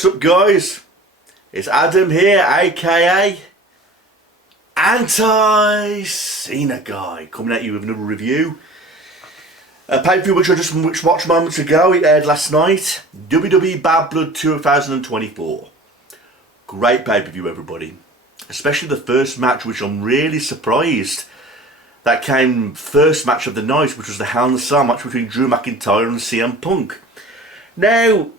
What's up, guys? It's Adam here, aka Anti-Cena Guy, coming at you with another review. A pay-per-view which I just watched moments ago. It aired last night. WWE Bad Blood 2024. Great pay-per-view, everybody. Especially the first match, which I'm really surprised that came first match of the night, which was the Hell in a Cell match between Drew McIntyre and CM Punk. Now,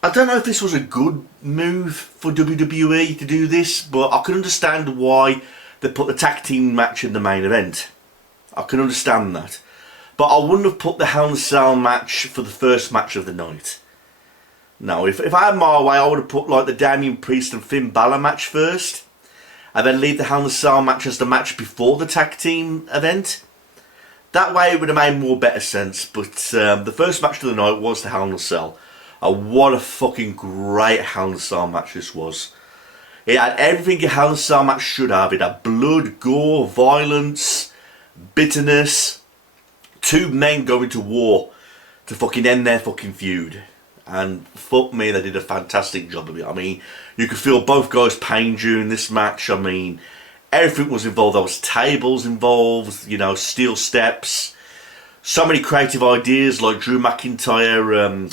I don't know if this was a good move for WWE to do this, but I can understand why they put the tag team match in the main event. I can understand that. But I wouldn't have put the Hell in a Cell match for the first match of the night. No, if I had my way, I would have put like the Damian Priest and Finn Balor match first, and then leave the Hell in a Cell match as the match before the tag team event. That way it would have made more better sense, but the first match of the night was the Hell in a Cell. What a fucking great Hell in a Cell match this was. It had everything a Hell in a Cell match should have. It had blood, gore, violence, bitterness. Two men going to war to fucking end their fucking feud. And fuck me, they did a fantastic job of it. I mean, you could feel both guys' pain during this match. I mean, everything was involved. There was tables involved, you know, steel steps. So many creative ideas, like Drew McIntyre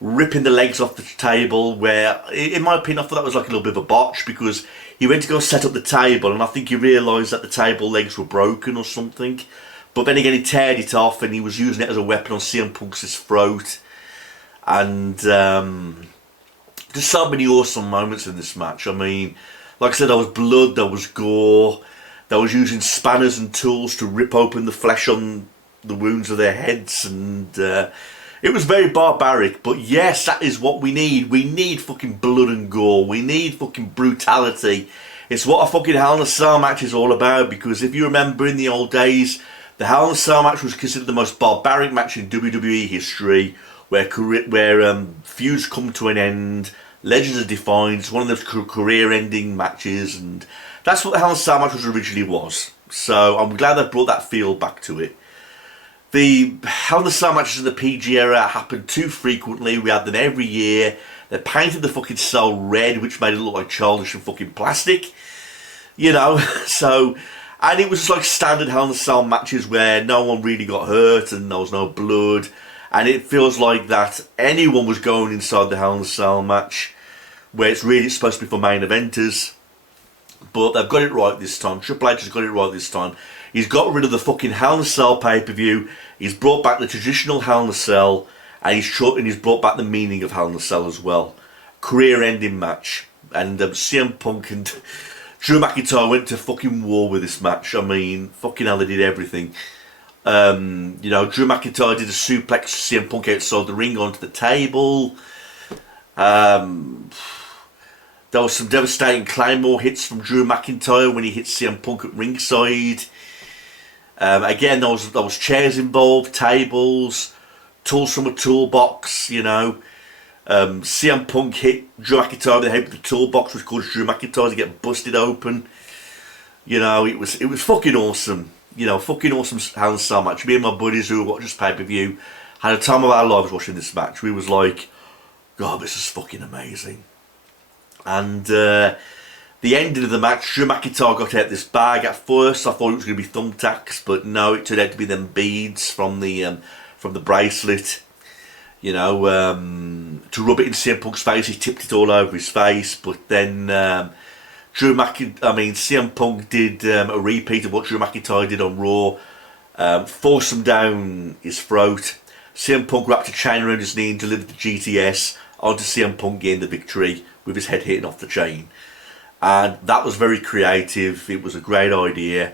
ripping the legs off the table, where, in my opinion, I thought that was like a little bit of a botch, because he went to go set up the table, and I think he realised that the table legs were broken or something. But then again, he teared it off, and he was using it as a weapon on CM Punk's throat. And just so many awesome moments in this match. I mean, like I said, there was blood, there was gore, they was using spanners and tools to rip open the flesh on the wounds of their heads, and it was very barbaric. But yes, that is what we need. We need fucking blood and gore. We need fucking brutality. It's what a fucking Hell in a Cell match is all about, because if you remember in the old days, the Hell in a Cell match was considered the most barbaric match in WWE history, where feuds come to an end, legends are defined. It's one of those career-ending matches, and that's what the Hell in a Cell match originally was. So I'm glad they brought that feel back to it. The Hell in a Cell matches in the PG era happened too frequently. We had them every year. They painted the fucking cell red, which made it look like childish and fucking plastic. You know, so... And it was just like standard Hell in a Cell matches where no one really got hurt and there was no blood. And it feels like that anyone was going inside the Hell in a Cell match, where it's really supposed to be for main eventers. But they've got it right this time. Triple H has got it right this time. He's got rid of the fucking Hell in a Cell pay-per-view. He's brought back the traditional Hell in a Cell. And he's brought back the meaning of Hell in a Cell as well. Career-ending match. And CM Punk and Drew McIntyre went to fucking war with this match. I mean, fucking hell, they did everything. You know, Drew McIntyre did a suplex CM Punk outside the ring onto the table. There was some devastating Claymore hits from Drew McIntyre when he hit CM Punk at ringside. Again, there was chairs involved, tables, tools from a toolbox, you know. CM Punk hit Drew McIntyre with the head of the toolbox, which caused Drew McIntyre to get busted open. You know, it was fucking awesome. You know, fucking awesome Hell in a Cell match. Me and my buddies who watched this pay-per-view had a time of our lives watching this match. We was like, God, this is fucking amazing. And the ending of the match, Drew McIntyre got out this bag. At first, I thought it was going to be thumbtacks, but no, it turned out to be them beads from the bracelet. You know, to rub it in CM Punk's face. He tipped it all over his face, but then CM Punk did a repeat of what Drew McIntyre did on Raw. Forced him down his throat. CM Punk wrapped a chain around his knee and delivered the GTS onto CM Punk, getting the victory with his head hitting off the chain. And that was very creative. It was a great idea.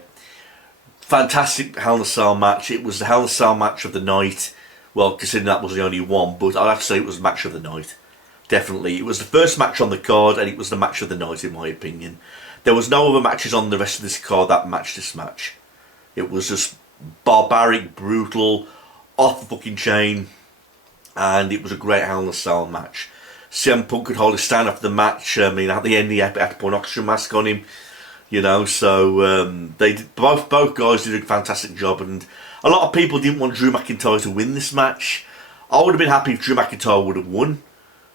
Fantastic Hell in a Cell match. It was the Hell in a Cell match of the night. Well, considering that was the only one, but I'd have to say it was the match of the night. Definitely. It was the first match on the card, and it was the match of the night, in my opinion. There was no other matches on the rest of this card that matched this match. It was just barbaric, brutal, off the fucking chain, and it was a great Hell in a Cell match. CM Punk could hardly stand after the match. I mean, at the end, he had to put an oxygen mask on him. You know, so both guys did a fantastic job, and a lot of people didn't want Drew McIntyre to win this match. I would have been happy if Drew McIntyre would have won.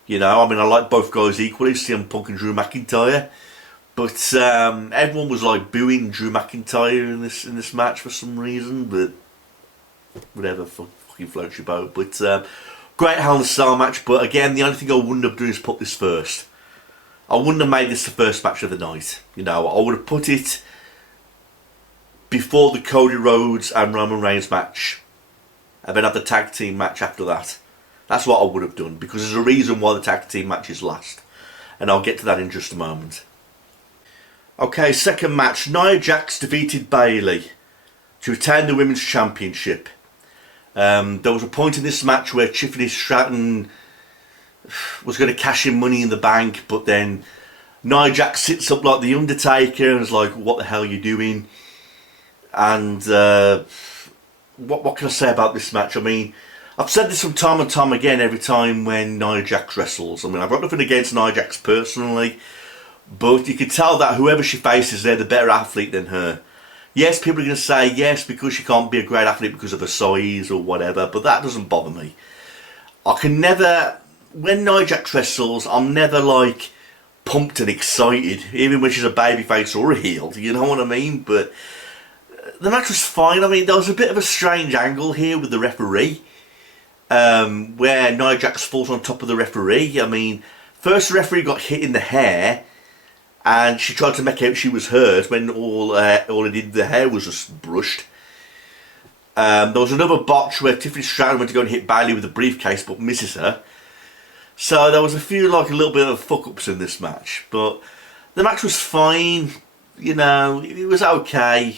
You know, I mean, I like both guys equally, CM Punk and Drew McIntyre. But everyone was like booing Drew McIntyre in this match for some reason. But whatever, fucking floats your boat. But great Hell in a Cell match. But again, the only thing I wouldn't have done is put this first. I wouldn't have made this the first match of the night. You know, I would have put it before the Cody Rhodes and Roman Reigns match, and then have the tag team match after that. That's what I would have done, because there's a reason why the tag team match is last, and I'll get to that in just a moment. Okay, second match. Nia Jax defeated Bayley to retain the Women's Championship. There was a point in this match where Tiffany Stratton was going to cash in Money in the Bank, but then Nia Jax sits up like the Undertaker and is like, "What the hell are you doing?" And what can I say about this match? I mean, I've said this from time and time again every time when Nia Jax wrestles. I mean, I've got nothing against Nia Jax personally, but you can tell that whoever she faces, they're the better athlete than her. Yes, people are going to say, yes, because she can't be a great athlete because of her size or whatever, but that doesn't bother me. I can never, when Nia Jax wrestles, I'm never like pumped and excited, even when she's a babyface or a heel, you know what I mean? But the match was fine. I mean, there was a bit of a strange angle here with the referee, where Nia Jax falls on top of the referee. I mean, first the referee got hit in the hair, and she tried to make out she was hurt when all it did, the hair was just brushed. There was another botch where Tiffany Stratton went to go and hit Bayley with a briefcase, but misses her. So there was a few, like, a little bit of fuck-ups in this match, but the match was fine. You know, it was okay.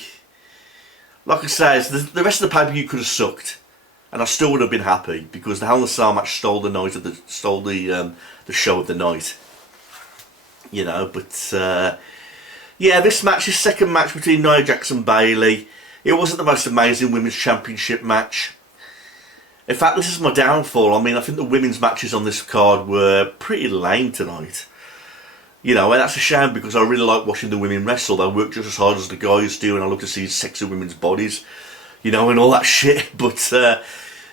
Like I say, the rest of the pay-per-view could have sucked, and I still would have been happy, because the Hell in a Cell match stole the show of the night. You know, but yeah, this match, this second match between Nia Jax and Bayley, it wasn't the most amazing women's championship match. In fact, this is my downfall. I mean, I think the women's matches on this card were pretty lame tonight. You know, and that's a shame, because I really like watching the women wrestle. They work just as hard as the guys do, and I love to see sexy women's bodies, you know, and all that shit. But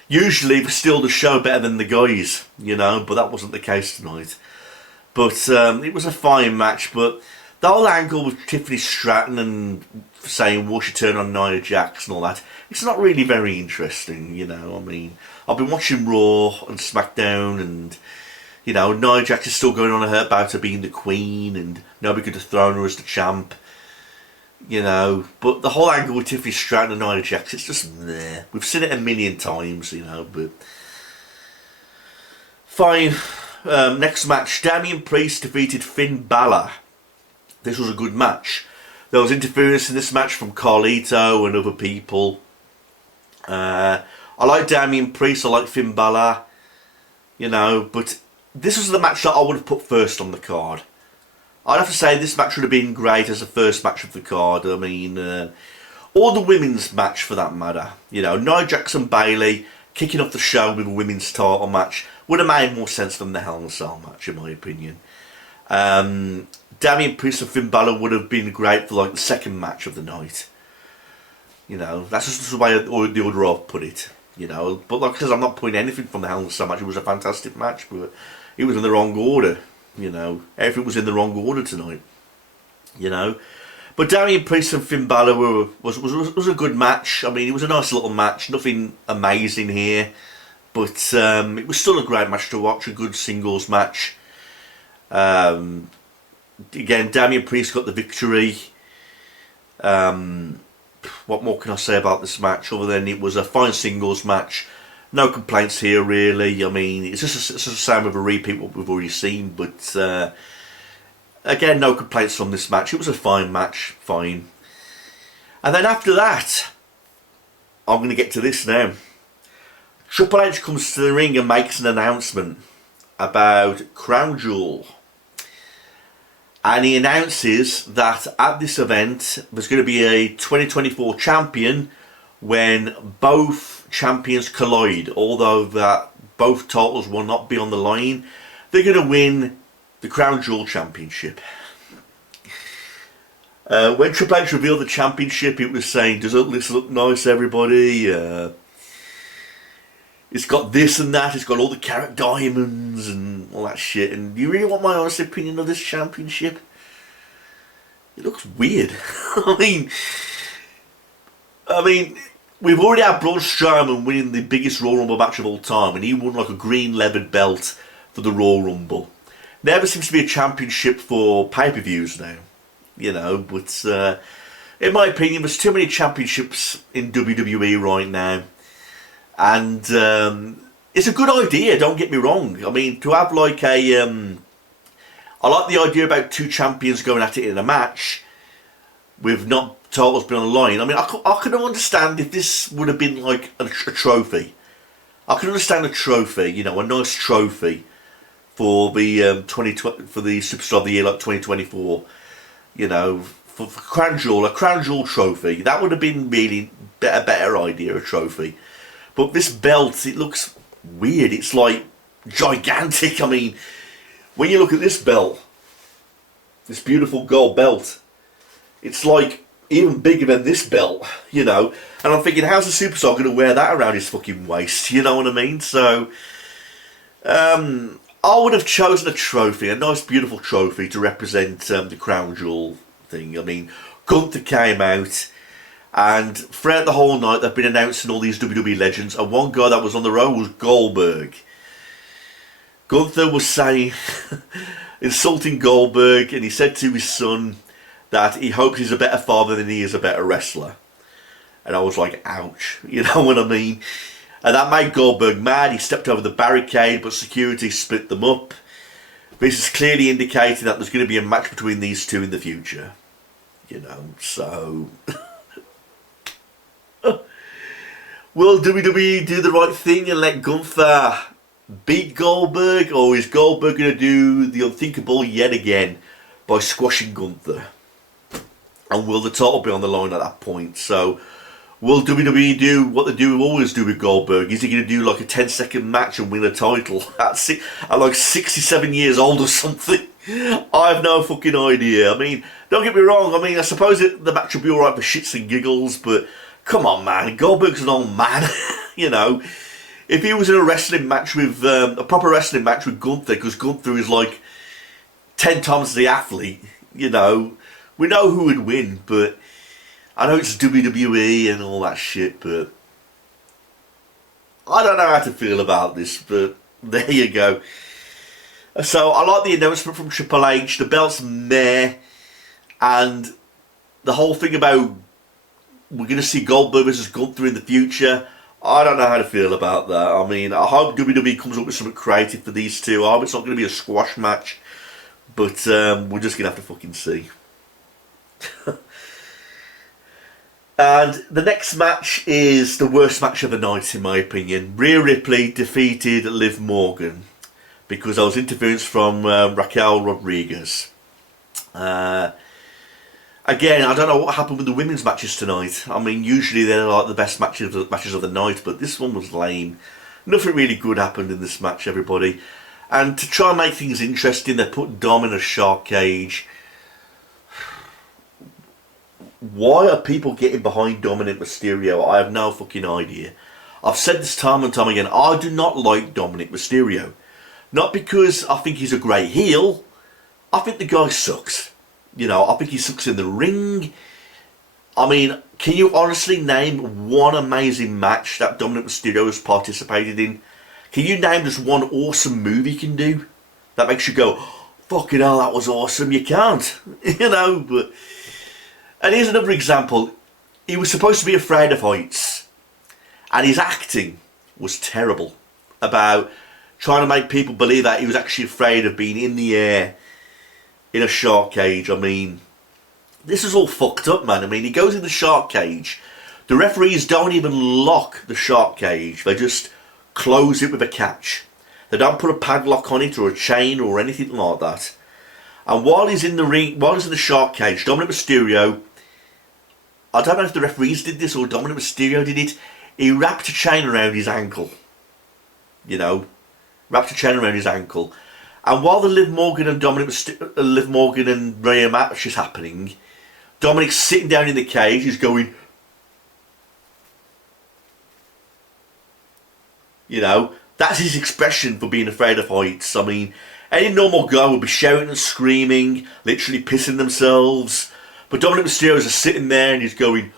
usually they steal the show better than the guys, you know, but that wasn't the case tonight. But it was a fine match, but the whole angle with Tiffany Stratton and saying, "Will she turn on Nia Jax?" and all that, it's not really very interesting, you know. I mean, I've been watching Raw and SmackDown, and you know, Nia Jax is still going on about her being the queen and nobody could dethrone her as the champ. You know, but the whole angle with Tiffany Stratton and Nia Jax, it's just meh. We've seen it a million times, you know, but fine. Next match, Damian Priest defeated Finn Balor. This was a good match. There was interference in this match from Carlito and other people. I like Damian Priest, I like Finn Balor, you know, but this was the match that I would have put first on the card. I'd have to say this match would have been great as the first match of the card. I mean, or the women's match for that matter. You know, Nia Jax and Bayley kicking off the show with a women's title match would have made more sense than the Hell in a Cell match, in my opinion. Damian Priest and Finn Balor would have been great for like the second match of the night. You know, that's just the way the order I've put it. You know, but like I said, I'm not putting anything from the Hell in a Cell match. It was a fantastic match, but it was in the wrong order. You know, everything was in the wrong order tonight. You know, but Damian Priest and Finn Balor was a good match. I mean, it was a nice little match. Nothing amazing here, but it was still a great match to watch. A good singles match. Again, Damian Priest got the victory. What more can I say about this match other than it was a fine singles match? No complaints here, really. I mean, it's just the same with a repeat what we've already seen, but again, no complaints from this match. It was a fine match, fine. And then after that, I'm going to get to this now. Triple H comes to the ring and makes an announcement about Crown Jewel. And he announces that at this event, there's going to be a 2024 champion when both champions collide. Although that both titles will not be on the line, they're going to win the Crown Jewel Championship. When Triple H revealed the championship, it was saying, "Does this look nice, everybody?" It's got this and that. It's got all the carat diamonds and all that shit. And do you really want my honest opinion of this championship? It looks weird. I mean, we've already had Braun Strowman winning the biggest Royal Rumble match of all time, and he won like a green leathered belt for the Royal Rumble. Never seems to be a championship for pay-per-views now, you know. But in my opinion, there's too many championships in WWE right now, and it's a good idea. Don't get me wrong. I mean, to have like a, I like the idea about two champions going at it in a match with not titles being on the line. I mean, I could understand if this would have been like a trophy. I could understand a trophy, you know, a nice trophy for the for the Superstar of the Year, like 2024. You know, for Crown Jewel, a Crown Jewel trophy. That would have been really a better idea, a trophy. But this belt, it looks weird. It's like gigantic. I mean, when you look at this belt, this beautiful gold belt, it's like even bigger than this belt, you know. And I'm thinking, how's the Superstar going to wear that around his fucking waist? You know what I mean? So, I would have chosen a trophy, a nice beautiful trophy to represent the Crown Jewel thing. I mean, Gunther came out, and throughout the whole night they've been announcing all these WWE legends, and one guy that was on the road was Goldberg. Gunther was saying, insulting Goldberg, and he said to his son that he hopes he's a better father than he is a better wrestler. And I was like, ouch, you know what I mean? And that made Goldberg mad. He stepped over the barricade, but security split them up. This is clearly indicating that there's going to be a match between these two in the future. You know, so... Will WWE do the right thing and let Gunther beat Goldberg? Or is Goldberg going to do the unthinkable yet again by squashing Gunther? And will the title be on the line at that point? So, will WWE do what they always do with Goldberg? Is he going to do like a 10-second match and win a title at like 67 years old or something? I have no fucking idea. I mean, don't get me wrong. I mean, I suppose the match will be alright for shits and giggles, but come on, man. Goldberg's an old man. You know, if he was in a wrestling match with, a proper wrestling match with Gunther, because Gunther is like 10 times the athlete, you know, we know who would win, but I know it's WWE and all that shit, but I don't know how to feel about this, but there you go. So I like the announcement from Triple H. The belt's meh, and the whole thing about we're going to see Goldberg versus Gunther in the future, I don't know how to feel about that. I mean, I hope WWE comes up with something creative for these two. I hope it's not going to be a squash match, but we're just going to have to fucking see. And the next match is the worst match of the night in my opinion. Rhea Ripley defeated Liv Morgan because there was interference from Raquel Rodriguez. Again, I don't know what happened with the women's matches tonight. I mean, usually they're like the best matches of the night, but this one was lame. Nothing really good happened in this match, everybody. And to try and make things interesting, they put Dom in a shark cage. Why are people getting behind Dominic Mysterio? I have no fucking idea. I've said this time and time again, I do not like Dominic Mysterio. Not because I think he's a great heel. I think the guy sucks. You know, I think he sucks in the ring. I mean, can you honestly name one amazing match that Dominic Mysterio has participated in? Can you name just one awesome move he can do that makes you go, fucking hell, that was awesome? You can't. You know, but... And here's another example. He was supposed to be afraid of heights, and his acting was terrible about trying to make people believe that he was actually afraid of being in the air in a shark cage. I mean, this is all fucked up, man. I mean, he goes in the shark cage. The referees don't even lock the shark cage. They just close it with a catch. They don't put a padlock on it or a chain or anything like that. And while he's in the ring, while he's in the shark cage, Dominic Mysterio, I don't know if the referees did this or Dominic Mysterio did it, he wrapped a chain around his ankle. You know, wrapped a chain around his ankle. And while the Liv Morgan and Rhea match is happening, Dominic's sitting down in the cage, he's going, You know, that's his expression for being afraid of heights. I mean, any normal guy would be shouting and screaming, literally pissing themselves. But Dominic Mysterio is just sitting there and he's going,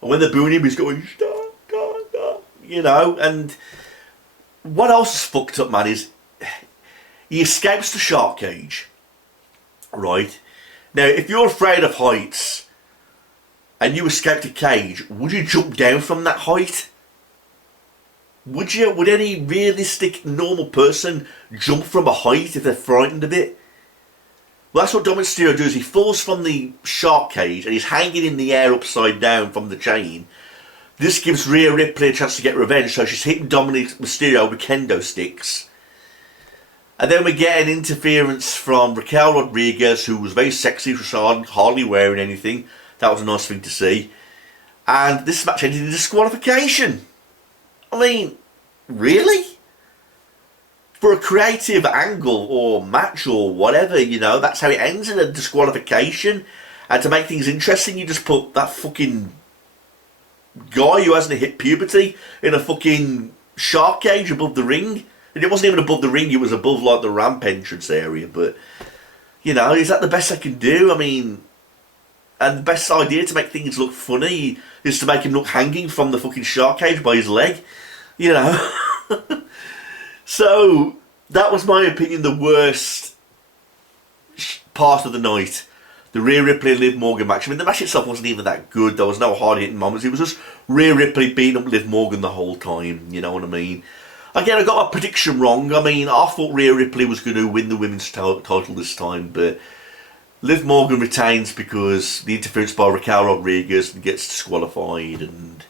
and when they're booing him, he's going, "Stop, stop, stop," you know. And what else is fucked up, man, is he escapes the shark cage, right? Now, if you're afraid of heights and you escaped a cage, would you jump down from that height? Would you? Would any realistic, normal person jump from a height if they're frightened of it? Well, that's what Dominic Mysterio does. He falls from the shark cage and he's hanging in the air upside down from the chain. This gives Rhea Ripley a chance to get revenge, so she's hitting Dominic Mysterio with kendo sticks. And then we get an interference from Raquel Rodriguez, who was very sexy, was hardly wearing anything. That was a nice thing to see. And this match ended in disqualification. I mean, really? For a creative angle or match or whatever, you know, that's how it ends, in a disqualification. And to make things interesting, you just put that fucking guy who hasn't hit puberty in a fucking shark cage above the ring. And it wasn't even above the ring, it was above like the ramp entrance area. But, you know, is that the best I can do? I mean, and the best idea to make things look funny is to make him look hanging from the fucking shark cage by his leg. You know? So, that was my opinion the worst part of the night. The Rhea Ripley and Liv Morgan match. I mean, the match itself wasn't even that good. There was no hard-hitting moments. It was just Rhea Ripley beating up Liv Morgan the whole time. You know what I mean? Again, I got my prediction wrong. I mean, I thought Rhea Ripley was going to win the women's title this time, but Liv Morgan retains because the interference by Raquel Rodriguez gets disqualified, and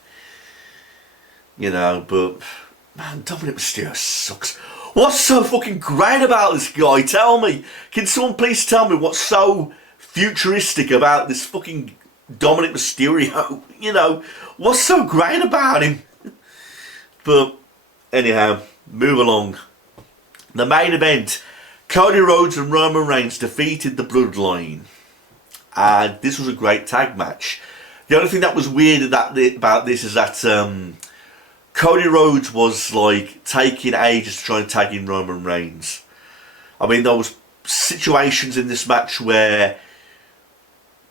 you know, but man, Dominic Mysterio sucks. What's so fucking great about this guy? Tell me. Can someone please tell me what's so futuristic about this fucking Dominic Mysterio? You know, what's so great about him? But anyhow, move along. The main event, Cody Rhodes and Roman Reigns defeated the Bloodline. And this was a great tag match. The only thing that was weird about this is that Cody Rhodes was like taking ages to try and tag in Roman Reigns. I mean, there was situations in this match where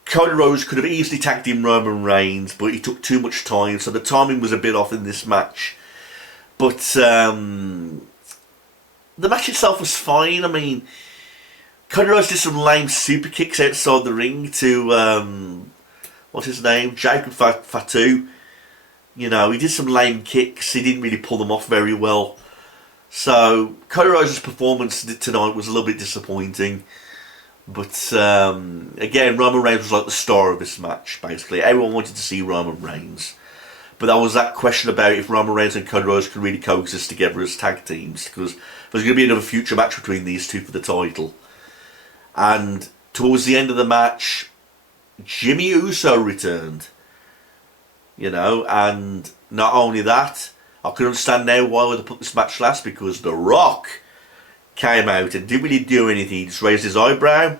Cody Rhodes could have easily tagged in Roman Reigns, but he took too much time, so the timing was a bit off in this match. But the match itself was fine. I mean, Cody Rhodes did some lame super kicks outside the ring to, what's his name? Jacob Fatu. You know, he did some lame kicks. He didn't really pull them off very well. So, Cody Rhodes' performance tonight was a little bit disappointing. But, again, Roman Reigns was like the star of this match, basically. Everyone wanted to see Roman Reigns. But there was that question about if Roman Reigns and Cody Rhodes could really coexist together as tag teams, because there's going to be another future match between these two for the title. And towards the end of the match, Jimmy Uso returned. You know, and not only that, I can understand now why they put this match last, because The Rock came out and didn't really do anything. He just raised his eyebrow,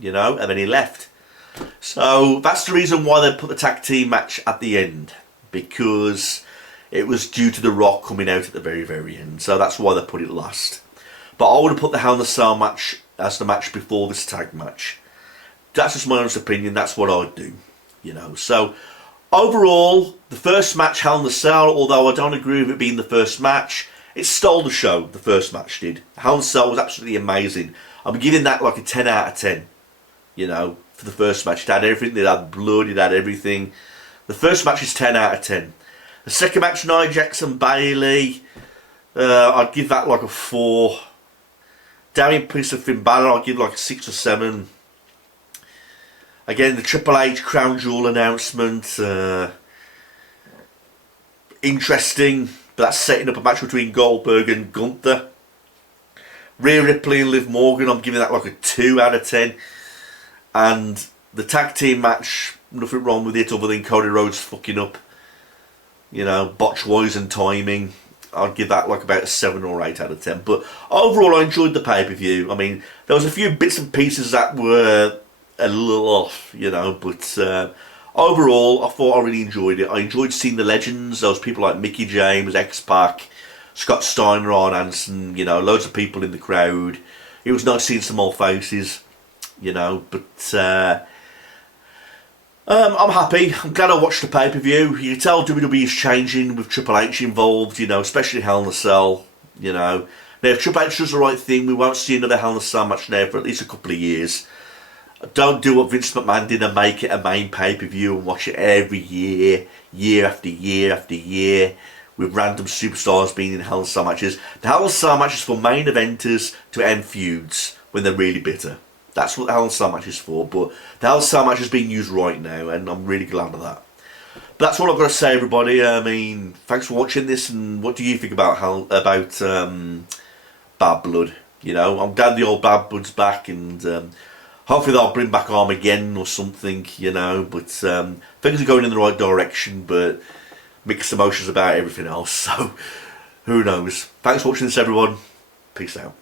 you know, and then he left. So that's the reason why they put the tag team match at the end, because it was due to The Rock coming out at the very, very end. So that's why they put it last. But I would have put the Hell in a Cell match as the match before this tag match. That's just my honest opinion. That's what I'd do. You know, so overall, the first match, Hell in a Cell, although I don't agree with it being the first match, it stole the show, the first match did. Hell in a Cell was absolutely amazing. I'm giving that like a 10 out of 10, you know, for the first match. It had everything, it had blood, it had everything. The first match is 10 out of 10. The second match, Nia Jax and Bayley, I'd give that like a 4. Damian Priest and Finn Balor, I'd give like a 6 or 7. Again, the Triple H Crown Jewel announcement, interesting, but that's setting up a match between Goldberg and Gunther. Rhea Ripley and Liv Morgan, I'm giving that like a 2 out of 10. And the tag team match, nothing wrong with it other than Cody Rhodes fucking up. You know, botch-wise and timing. I'd give that like about a 7 or 8 out of 10. But overall, I enjoyed the pay-per-view. I mean, there was a few bits and pieces that were a little off, you know, but overall, I thought I really enjoyed it. I enjoyed seeing the legends. Those people like Mickey James, X-Pac, Scott Steiner, Arn Anderson, you know, loads of people in the crowd. It was nice seeing some old faces, you know, but I'm happy. I'm glad I watched the pay-per-view. You can tell WWE is changing with Triple H involved, you know, especially Hell in a Cell, you know. Now, if Triple H does the right thing, we won't see another Hell in a Cell match now for at least a couple of years. Don't do what Vince McMahon did and make it a main pay-per-view and watch it every year, year after year after year, with random superstars being in Hell in a Cell matches. The Hell in a Cell match is for main eventers to end feuds when they're really bitter. That's what the Hell in a Cell match is for, but the Hell in a Cell match is being used right now, and I'm really glad of that. But that's all I've got to say, everybody. I mean, thanks for watching this, and what do you think about Bad Blood? You know, I'm glad the old Bad Blood's back, and hopefully they'll bring back Armageddon or something, you know, but things are going in the right direction, but mixed emotions about everything else, so who knows. Thanks for watching this, everyone. Peace out.